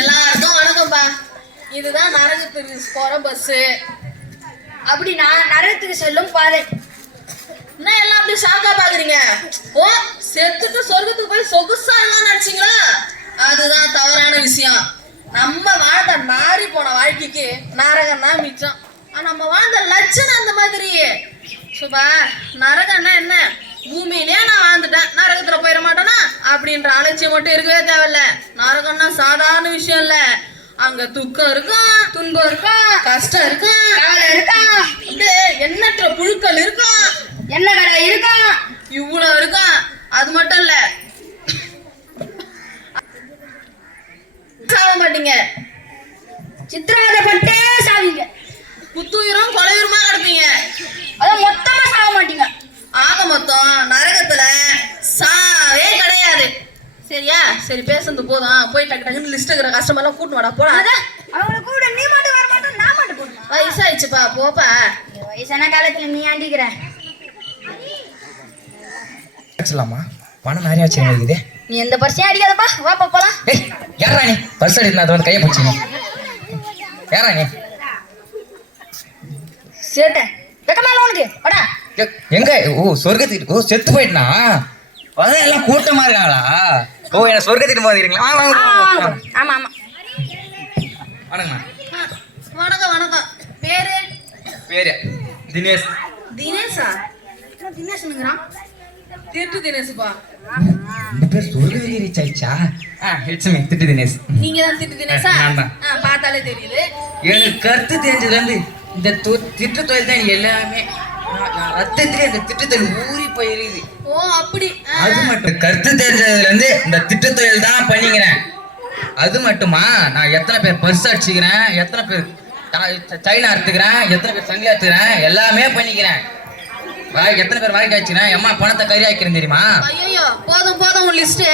எல்லாருக்கும் வணக்கம்ப்பா. இதுதான் நரகத்துக்கு போற பஸ். அப்படி நான் நரகத்துக்கு செல்லும் பாதை. என்ன எல்லாம் அப்படி ஷாக்கா பாக்குறீங்க? ஓ, செத்துட்டு சொர்க்கத்துக்கு போய் சொகுசா எல்லாம் நினைச்சீங்களா? அதுதான் தவறான விஷயம். நம்ம வாழ்ந்த நாரி போன வாழ்க்கைக்கு நரகம் தான் மிச்சம். நம்ம வாழ்ந்த லட்சணம் அந்த மாதிரி. சுபா, நரகம்னா என்ன? பூமியிலேயே நான் வாழ்ந்துட்டேன், நரகத்துல போயிட மாட்டேனா அப்படின்ற அலட்சியம் மட்டும் இருக்கவே தேவையில்ல. நரகம்னா சாதாரண விஷயம் இல்ல. அங்க துக்கம் இருக்கும், துன்பம் இருக்கும், கஷ்டம் இருக்கும், கவலை இருக்கும், எண்ணற்ற புழுக்கள் இருக்கும், எண்ணெய் கடை இருக்கும், இவ்வளவு இருக்கும். அது மட்டும் இல்ல, சாக மாட்டீங்க, சித்திரவதைப்பட்டே சாவீங்க, புத்துயிரும் கொலையுருமா கிடப்பீங்க, அதான் மொத்தமா சாக மாட்டீங்க. ஆக மொத்தம் நரகத்துல சாவே கிடையாது. சரியா? சரி, பேசுறது போதும். போய் டக்கு டக்குன்னு லிஸ்ட் இருக்கிற கஸ்டமர் எல்லாம் கூட்டு வாடா போடா. அவங்கள கூட நீ மட்டும் வர மாட்டேன், நான் மட்டும் போடுமா? வயசாயிடுச்சுப்பா, போப்பா. வயசான காலத்துல நீ ஆண்டிக்கிற பணம் நிறைய வச்சுருக்குது. நீ எந்த பர்சையும் அடிக்காதப்பா, வாப்பா போலாம். ஏய், யாரா நீ? பர்ஸ் அடினா அது வந்து கையை பிடிச்சிங்க. யாரா நீ? சேட்டேன் வெக்கமால உனக்கு வாடா. எங்க? ஓ, சொர்க்கத்துக்கு. ஓ, செத்து போயிட்டனா? அதான் எல்லாம் கூட்டமா இருக்காங்களா? ஓ, என்ன சொர்க்கத்துக்கு போகிறீங்களா? ஆமா ஆமா. வணக்கம்மா. வணக்கம் வணக்கம். பேரு? பேரு தினேஷ். தினேஷா? தினேஷ்னுங்கிறான். திட்டு தினேஷ்ப்பா. இந்த பேர் சொர்க்கத்துக்கு ரீச் ஆயிடுச்சா? இட்ஸ் மீ, திட்டு தினேஷ். நீங்க தான் திட்டு தினேஷா? பார்த்தாலே தெரியுது. எனக்கு கருத்து தெரிஞ்சதுல இருந்து இந்த திட்டு தொழில் தான் எல்லாமே. ரத்தத்திலே இந்த திட்டு தொழில் ஊறி போயிருது. ஓ, அப்படி. அது மட்டும் கருத்து தெரிஞ்சதுல இருந்து இந்த திட்டு தொழில் தான் பண்ணிக்கிறேன். அது மட்டுமா, நான் எத்தனை பேர் பர்ஸ் அடிச்சுக்கிறேன், எத்தனை பேர் சைனா அறுத்துக்கிறேன், எத்தனை பேர் சங்கிலி அறுத்துக்கிறேன், எல்லாமே பண்ணிக்கிறேன். எத்தனை பேர் வாய்க்கு ஆச்சுக்கிறேன், அம்மா பணத்தை கறி ஆக்கிறேன் தெரியுமா? ஐயோ, போதும் போதும் உன் லிஸ்ட்.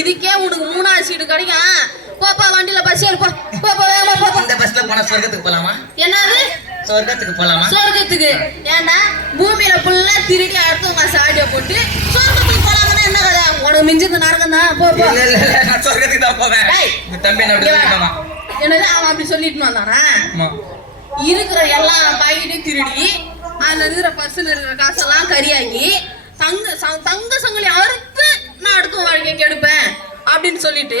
இதுக்கே உனக்கு 3ஆவது சீட்டு கிடைக்கும். போப்பா, வண்டியில பஸ் ஏறு. போப்பா, வேகமா போப்பா. இந்த பஸ்ல போனா சொர்க்கத்துக்கு போலாமா? என்னது சொர்க்கத்துக்கு போலாமா? சொர்க்கத்துக்கு? ஏண்டா பூமியில ஃபுல்லா திருடி அடுத்தவங்க சாடிய போட்டு சொர்க்கத்துக்கு போலாம்னா என்ன கதை? உனக்கு மிஞ்சது நரகம் தான். போப்பா. இல்ல, நான் சொர்க்கத்துக்கு தான் போவேன். இந்த தம்பி என்ன அப்படி சொல்லிட்டாமா? என்னது அவன் அப்படி சொல்லிட்டு வந்தானா? இருக்கிற எல்லா பாக்கெட்டையும் திருடி அதுல இருக்கிற பஸ்ல இருக்கிற காசெல்லாம் கரியாக்கி தங்க சங்கிலி அறுத்து நான் அடுத்த வாழ்க்கையை கெடுப்பேன் அப்படின்னு சொல்லிட்டு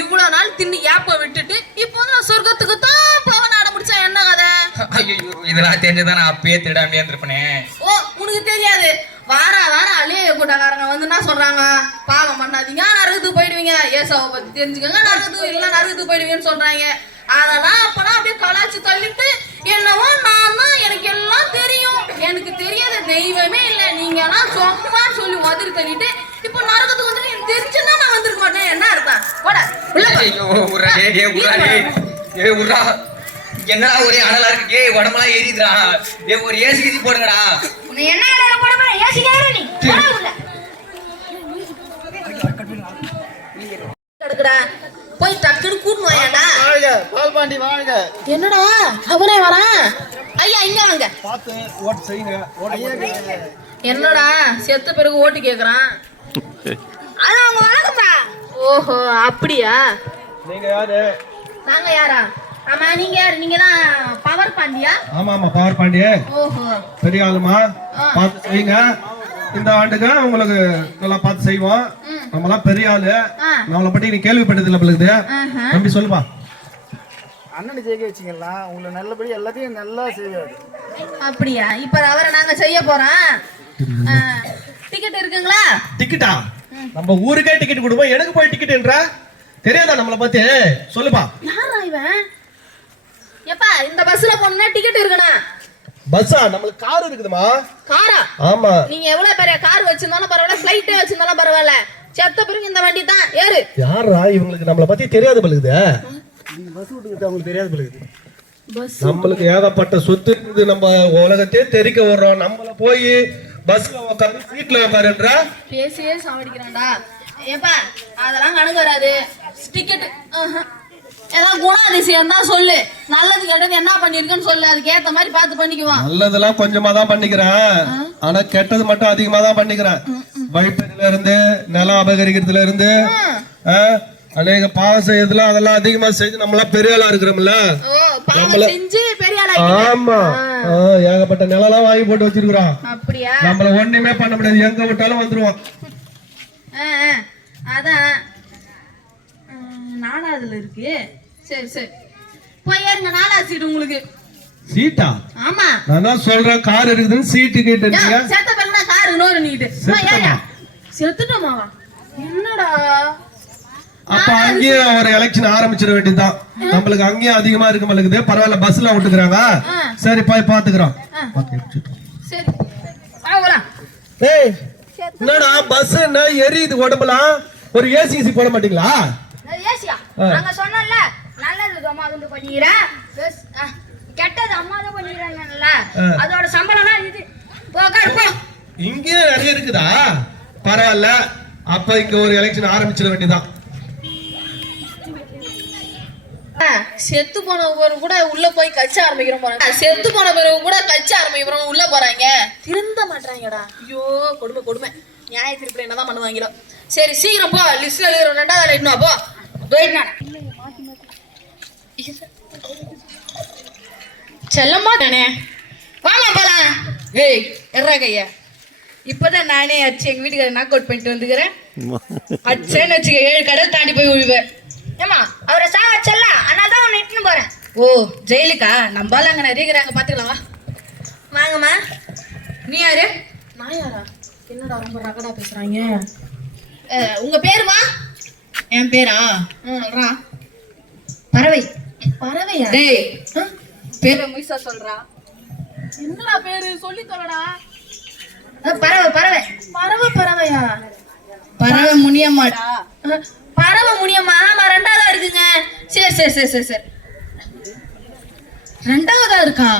இவ்வளவு நாள் தின்னு ஏப்ப விட்டுட்டு இப்போ நான் சொர்க்கத்துக்கு தான் போவன் ஆட முடிச்சா என்ன கதை? ஐயோ, இதெல்லாம் தெரிஞ்சதான் நான் அப்பயே திடாமே இருந்திருப்பேனே. ஓ, உனக்கு தெரியாது. வார அழிய கூட்டக்காரங்க வந்து என்ன சொல்றாங்க? பாவம் பண்ணாதீங்க, நரகத்துக்கு போயிடுவீங்க. ஏசாவை பத்தி தெரிஞ்சுக்கோங்க, நரகத்துக்கு இல்ல நரகத்துக்கு போயிடுவீங்கன்னு சொல்றாங்க. அதெல்லாம் அப்பெல்லாம் அப்படியே கலாச்சு தள்ளிட்டு என்னவோ நான் தான் எனக்கு எல்லாம் தெரியும், எனக்கு தெரியாத தெய்வமே இல்லை, நீங்க எல்லாம் சும்மா சொல்லி உதறி தள்ளிட்டு இப்போ நரகத்துக்கு வந்து எனக்கு தெரிஞ்சுன்னா நான் வந்திருக்க மாட்டேன். என்ன அர்த்தம்? என்னடா ஒரே அனலா இருக்கு, உடம்பெல்லாம் ஏறிதுடா. ஒரு ஏசி கீசி போடுங்கடா. என்ன போட ஏசி நீ போய் டக்குன்னு கூட்டு வாயாடா. பால்பாண்டி வாங்க. என்னடா அவனே வரான்? ஐயா இங்க வாங்க. பார்த்து ஓட்டு செய்யுங்க. என்னடா செத்த பிறகு ஓட்டு கேக்குறான்? அது அவங்க வணக்கம்ப்பா. ஓஹோ, அப்படியா? நீங்க யாரு? நாங்க யாரா? ஆமா, நீங்க யாரு? நீங்க தான் பவர் பாண்டியா? ஆமா ஆமா, பவர் பாண்டியே. ஓஹோ, பெரிய ஆளுமா, பார்த்து செய்யுங்க. இந்த ஆண்டுக்கு உங்களுக்கு நல்லா பார்த்து செய்வோம். நம்மளாம் பெரிய ஆளு, நம்மளை பத்தி நீ கேள்விப்பட்டது இல்லை பிள்ளைது. தம்பி சொல்லுப்பா. அண்ணனை ஜெயிக்க வச்சிங்களா, உங்களை நல்லபடி எல்லாத்தையும் நல்லா செய்வாரு. அப்படியா? இப்ப அவரை நாங்க செய்ய போறோம். டிக்கெட் இருக்குங்களா? டிக்கெட்டா? நம்ம ஊருக்கே டிக்கெட் கொடுப்போம், எனக்கு போய் டிக்கெட்ன்றா? தெரியாதா நம்மளை பத்தி? சொல்லுப்பா. யாரா இவன்? எப்பா, இந்த பஸ்ல போனா டிக்கெட் இருக்குண்ணா. பஸ்ஸா? நம்மளுக்கு கார் இருக்குதுமா. காரா? ஆமா. நீங்க எவ்வளவு பெரிய கார் வச்சிருந்தாலும் பரவாயில்ல, பிளைட்டே வச்சிருந்தாலும் பரவாயில்ல, செத்த பிறகு இந்த வண்டி தான் ஏறு. யாரா இவங்களுக்கு நம்மளை பத்தி தெரியாது பழுகுது. இந்த பஸ் விட்டு அவங்களுக்கு தெரியாது பழுகுது. நம்மளுக்கு ஏகப்பட்ட சொத்து இருக்குது, நம்ம உலகத்தையே தெரிக்க வர்றோம். நம்மள போய் பஸ்ல உட்காந்து சீட்ல உட்காருன்றா? பேசியே சாவடிக்கிறான்டா. ஏப்பா, அதெல்லாம் கணக்கு வராது. டிக்கெட் ஏதாவது குணாதிசயம் தான் சொல்லு. நல்லது கெட்டது என்ன பண்ணிருக்கேன்னு சொல்லு, அதுக்கு ஏத்த மாதிரி பார்த்து பண்ணிக்குவான். நல்லதெல்லாம் கொஞ்சமா தான் பண்ணிக்கிறேன், ஆனா கெட்டது மட்டும் அதிகமா தான் பண்ணிக்கிறேன். வைப்பதில இருந்து நிலம் அபகரிக்கிறதுல இருந்து அநேக பாவம் செய்யறதுல அதெல்லாம் அதிகமா செய்து நம்மளா பெரிய ஆளா இருக்கிறோம்ல. ஓ பாவம் செஞ்சு பெரிய ஆளா ஆமா ஏகப்பட்ட நிலம் வாங்கி போட்டு வச்சிருக்கிறோம். அப்படியா? நம்மள ஒண்ணுமே பண்ண முடியாது, எங்க விட்டாலும் வந்துருவோம். அதான் நாலாவதுல இருக்கு. சரி சரி போய் ஏறுங்க, நாலாவது சீட்டு உங்களுக்கு. சீட்டா? ஆமா நான் தான் சொல்றேன் கார் இருக்குதுன்னு சீட்டு கேட்டு இருக்கீங்க. செத்த பெண்ணா கார் நோரு நீட்டு போய் ஏறியா. செத்துட்டோமா? என்னடா அப்ப அங்கேயே ஒரு எலெக்ஷன் ஆரம்பிச்சிட வேண்டியதுதான். நம்மளுக்கு அங்கேயும் அதிகமா இருக்க மாட்டேங்குது. பரவாயில்ல பஸ்ல விட்டுக்கிறாங்க. சரி போய் பாத்துக்கிறோம். சரி வாங்கலாம். ஏய் என்னடா பஸ் என்ன எரியுது உடம்புலாம்? ஒரு ஏசிசி போட மாட்டீங்களா? ஏசியா நாங்க சொன்னோம்ல, நல்லது அம்மா வந்து பண்ணிக்கிறேன், கெட்டது அம்மா தான் பண்ணிக்கிறாங்கல்ல, அதோட சம்பளம்னா இது. போ போ. இங்கே நிறைய இருக்குதா? பரவாயில்ல, அப்ப இங்க ஒரு எலெக்ஷன் ஆரம்பிச்சிட வேண்டியதுதான். செத்து போன கூட உள்ள போய் கட்சி ஆரம்பிக்கிறோம் போறாங்க. செத்து போன பிறகு கூட கட்சி ஆரம்பிக்கிறோம் உள்ள போறாங்க. திருந்த மாட்டாங்கடா. ஐயோ கொடுமை கொடுமை. நியாய திருப்பி என்னதான் பண்ணுவாங்களோ. சரி சீக்கிரம் போ, லிஸ்ட்ல எழுதுற ரெண்டாவது இன்னும் போ. செல்லம்மா தானே வாமா போலாம். ஏய் எர்றா கையா, இப்பதான் நானே அச்சு எங்க வீட்டுக்கார நாக் அவுட் பண்ணிட்டு வந்துக்கிறேன். அச்சேன்னு வச்சுக்க 7 கடல் தாண்டி போய் விழுவேன். ஏமா அவரை சாவச்சல்ல, அதனால தான் உன்னை இட்டுன்னு போறேன். ஓ ஜெயிலுக்கா? நம்பால அங்க நிறைய இருக்கிறாங்க, பாத்துக்கலாமா? வாங்கம்மா. நீ யாரு? நான் யாரா? என்னடா ரொம்ப ரகடா பேசுறாங்க. உங்க பேருமா? என் பேரா சொல்றான் பறவை. பறவையா? டேய் பேரு முயசா சொல்றா. என்னடா பேரு சொல்லி சொல்லடா. பறவை பறவை பறவை பறவையா? பறவை முனியம்மாடா. பறவை முனியம்மா? ஆமா ரெண்டாவதா இருக்குங்க. சரி சரி சரி சரி சரி ரெண்டாவதா இருக்கா?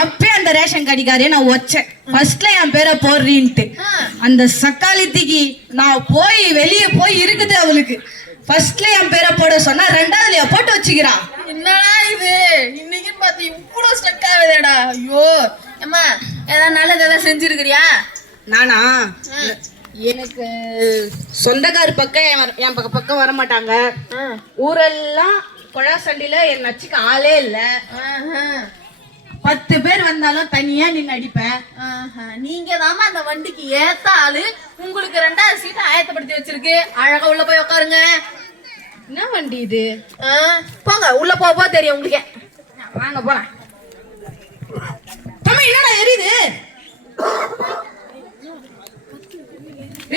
அப்பே அந்த ரேஷன் கடிக்காரே நான் வச்சேன் ஃபர்ஸ்ட்ல என் பேரை போடுறீன்ட்டு. அந்த சக்காலித்திக்கு நான் போய் வெளியே போய் இருக்குது அவளுக்கு. ஃபர்ஸ்ட்ல என் பேரை போட சொன்னா ரெண்டாவதுலயா போட்டு வச்சுக்கிறான். என்னடா இது இன்னைக்கு பாத்தி இவ்வளவு ஸ்ட்ரக் ஆகுதேடா. ஐயோ அம்மா ஏதாவது நல்லது ஏதாவது செஞ்சிருக்கிறியா? நானா? எனக்கு சொந்தக்கார பக்கம் என் பக்கம் வர மாட்டாங்க. ஊரெல்லாம் கொழா சண்டில என் நச்சுக்கு ஆளே இல்ல. 10 பேர் வந்தாலும் தனியா நின்று அடிப்பேன். நீங்க தாமா அந்த வண்டிக்கு ஏத்த ஆளு. உங்களுக்கு 2வது சீட்டை ஆயத்தப்படுத்தி வச்சிருக்கு. அழகா உள்ள போய் உட்காருங்க. என்ன வண்டி இது? போங்க உள்ள போக தெரியும் உங்களுக்கு. வாங்க போலாம். தம்பி என்னடா எரியுது?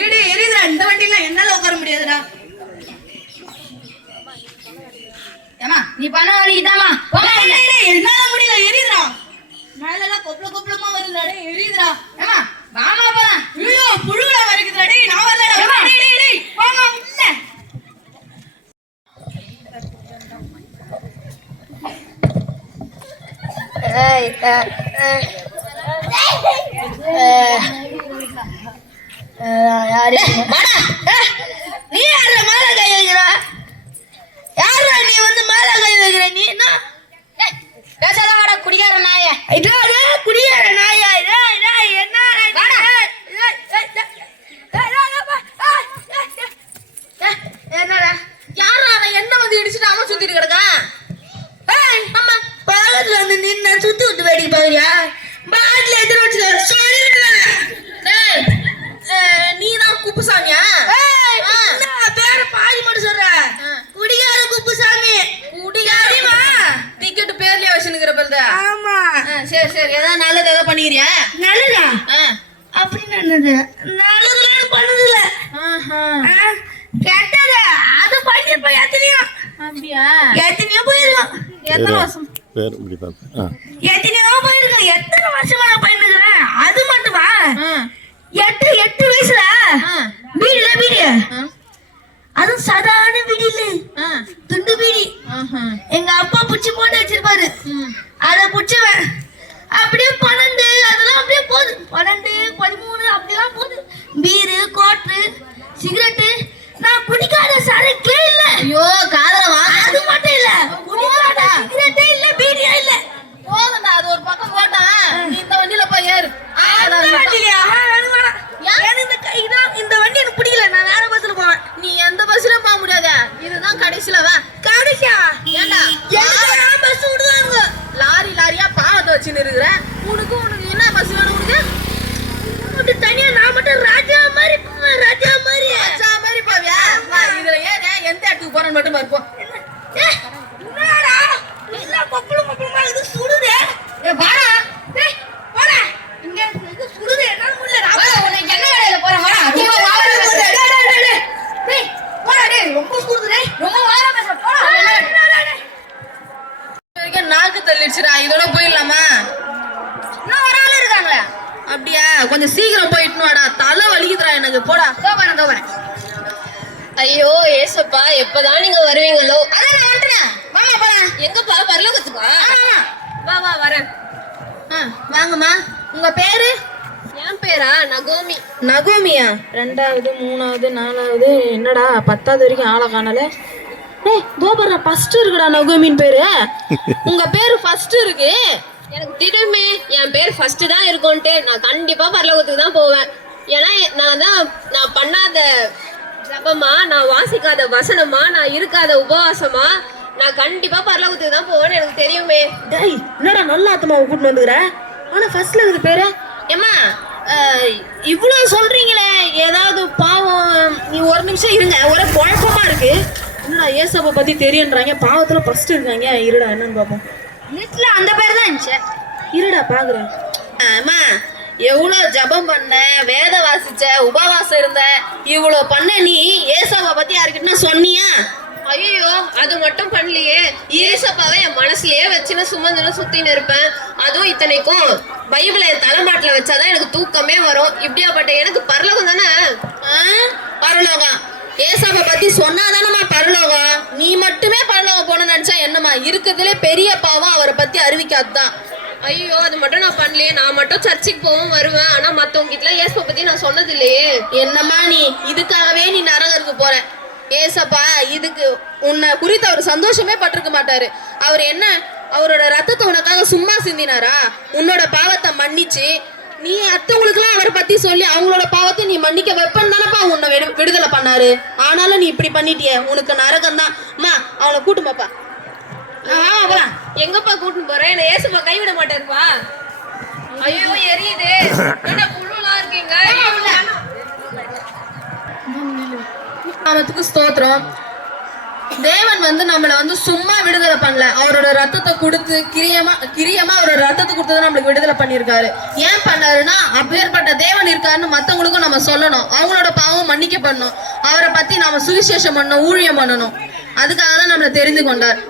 எரியுதுடா இந்த வண்டில. என்னால உட்கார முடியாதுடா. ஏமா நீ பண்ண வலிக்குதாமா? என்னால முடியல, எரியுதுடா. மேலெல்லாம் கொப்பள கொப்பளமா வருதுடா. டேய் எரியுதுடா. ஏமா வாமா போலாம். ஐயோ புழுடா வருதுடா. டேய் நான் வரலடா. டேய் டேய் டேய் வாமா உள்ள. ஏய் யாரு வாடா. நீ யாரு மேல கை வைக்கிற? யாரா நீ வந்து மேல கை வைக்கிற? நீ என்ன பேசாத வாடா குடிகார நாயே. இதே குடிகார நாயா? என்ன என்னடா யாரா அவன்? என்ன வந்து இடிச்சுட்டு அவன் சுத்திட்டு கிடக்கான். ஆமா பக்கத்துல வந்து நின்று சுத்தி விட்டு வேடிக்கை பாக்குறியா? பாட்டில எத்தனை வச்சு சொல்லிடுவேன். நீதான் குப்புசாமியா? பேர பாதி மட்டும் சொல்ற. குடிகார குப்புசாமி. குடிகாரமா? டிக்கெட் பேர்லயே வச்சுக்கிற பேருதா? ஆமா. சரி சரி ஏதாவது நல்லது ஏதாவது பண்ணிக்கிறியா? நல்லதா? அப்படி நல்லது நல்லதுலாம் பண்ணதில்ல. கெட்டது அது பண்ணிருப்பேன். எத்தனையோ. அப்படியா? எத்தனையோ போயிருக்கோம். எத்தனை வருஷம்? எத்தனையோ போயிருக்கேன். எத்தனை வருஷமா நான் பண்ணிருக்கிறேன். அது மட்டுமா? 8 வயசுல வீடுல வீடு. அதுவும் சாதாரண வீடு இல்ல, துண்டு வீடு. எங்க அப்பா புடிச்சு போட்டு வச்சிருப்பாரு. அத புடிச்சுவேன். அப்படியே 12 அதெல்லாம் அப்படியே போகுது. 12 13 அப்படிலாம் போகுது. பீரு கோட்டு சிகரெட்டு. நான் குடிக்காத சரக்கே இல்ல. ஐயோ காதல வா. அது மட்டும் இல்ல, குடிக்காத சிகரெட்டே இல்ல, பீடியா இல்ல. போகண்டா அது ஒரு பக்கம் போட்டா. நீ இந்த வண்டியில போய் ஏறு. வண்டியா? இந்த வச்சுன்னு இருக்கிற. உனக்கு என்ன பசி வேணும் உனக்கு? தனியா நான் மட்டும் ராஜா மாதிரி போவியா? இதுல ஏன் எந்த இடத்துக்கு போறேன்னு மட்டும் பாருப்போ. நாக்கு தள்ளிடுச்சுடா. இதோட போயிடலாமா? இன்னும் ஒரு ஆள் இருக்காங்களே. அப்படியா? கொஞ்சம் சீக்கிரம் போயிட்டு வாடா. தலை வலிக்குதுடா எனக்கு. போடா. தோபறேன். ஐயோ ஏசப்பா எப்பதான் நீங்க வருவீங்களோ? அதான் நான் வந்துட்டேன். வாமா போலாம். எங்கப்பா பரலோகத்துக்கா? ஆமா. வா வரேன். வாங்கம்மா. உங்க பேரு? என் பேரா நகோமி. நகோமியா? 2வது 3வது 4வது என்னடா 10வது வரைக்கும் ஆளை காணல. தோபரா ஃபர்ஸ்ட் இருக்குடா. நகோமின் பேரு. உங்க பேரு ஃபர்ஸ்ட் இருக்கு. எனக்கு தெரியுமே என் பேர் ஃபர்ஸ்ட் தான் இருக்கும்ட்டு. நான் கண்டிப்பா பரலோகத்துக்கு தான் போவேன். ஏன்னா நான் பண்ணாத ஜபமா, நான் வாசிக்காத வசனமா, நான் இருக்காத உபவாசமா, நான் கண்டிப்பா பரலோகத்துக்கு தான் போவேன்னு எனக்கு தெரியுமே. டேய் என்னடா நல்ல ஆத்மாவை கூட்டிட்டு வந்துக்கிற. ஆனா ஃபர்ஸ்ட்ல இருக்குது பேரு. ஏம்மா இவ்வளோ சொல்றீங்களே, ஏதாவது பாவம். நீ ஒரு நிமிஷம் இருங்க, ஒரே குழப்பமா இருக்கு. என்னடா ஏசப்பை பத்தி தெரியுன்றாங்க, பாவத்துல ஃபர்ஸ்ட் இருக்காங்க. இருடா என்னன்னு பார்ப்போம். லிஸ்ட்ல அந்த பேர் தான் இருந்துச்சு. இருடா பாக்குறேன். அம்மா எவ்வளோ ஜபம் பண்ண, வேத வாசிச்ச, உபவாசம் இருந்த, இவ்வளோ பண்ண நீ ஏசப்பை பத்தி யாருக்கிட்ட சொன்னியா? ஐயோ அது மட்டும் பண்ணலையே. ஏசப்பாவை என் மனசுலயே வச்சுன்னு சுமந்துன்னு சுத்தின்னு இருப்பேன். அதுவும் இத்தனைக்கும் பைபிளை என் தலைமாட்டில வச்சாதான் எனக்கு தூக்கமே வரும். இப்படியாப்பட்ட எனக்கு பரலோகம் தானே. பரலோகம் ஏசப்பை பத்தி சொன்னாதானம்மா பரலோகம். நீ மட்டுமே பரலோகம் போன நினைச்சா என்னம்மா? இருக்கிறதுலே பெரிய பாவம் அவரை பத்தி அறிவிக்காதுதான். ஐயோ அது மட்டும் நான் பண்ணலையே. நான் மட்டும் சர்ச்சுக்கு போவும் வருவேன். ஆனா மத்தவங்க கிட்ட ஏசப்பை பத்தி நான் சொன்னது இல்லையே. என்னம்மா நீ இதுக்காகவே நீ நரகருக்கு போற? ஏசப்பா இதுக்கு உன்னை குறித்து அவர் சந்தோஷமே பட்டிருக்க மாட்டாரு. அவர் என்ன அவரோட ரத்தத்தை உனக்காக சும்மா சிந்தினாரா? உன்னோட பாவத்தை மன்னிச்சு நீ அத்தவங்களுக்குலாம் அவரை பத்தி சொல்லி அவங்களோட பாவத்தை நீ மன்னிக்க வைப்பன்னு தானப்பா உன்னை விடுதலை பண்ணாரு. ஆனாலும் நீ இப்படி பண்ணிட்டிய, உனக்கு நரகம் தான். அம்மா அவனை கூட்டுமாப்பா. எங்கப்பா கூட்டின்னு போறேன்? என்ன ஏசப்பா கைவிட மாட்டாருப்பா. ஐயோ எரியுது. என்ன புழுலாம் இருக்கீங்க? நாமத்துக்கு ஸ்தோத்திரம். தேவன் நம்மளை சும்மா விடுதலை பண்ணல. அவரோட ரத்தத்தை கொடுத்து கிரியமா அவரோட ரத்தத்தை கொடுத்து நம்மளுக்கு விடுதலை பண்ணியிருக்காரு. ஏன் பண்ணாருன்னா அப்பேற்பட்ட தேவன் இருக்காருன்னு மற்றவங்களுக்கும் நம்ம சொல்லணும். அவங்களோட பாவம் மன்னிக்கப்படணும். அவரை பத்தி நாம சுவிசேஷம் பண்ணணும், ஊழியம் பண்ணணும். அதுக்காக தான் நம்மளை தெரிந்து கொண்டார்.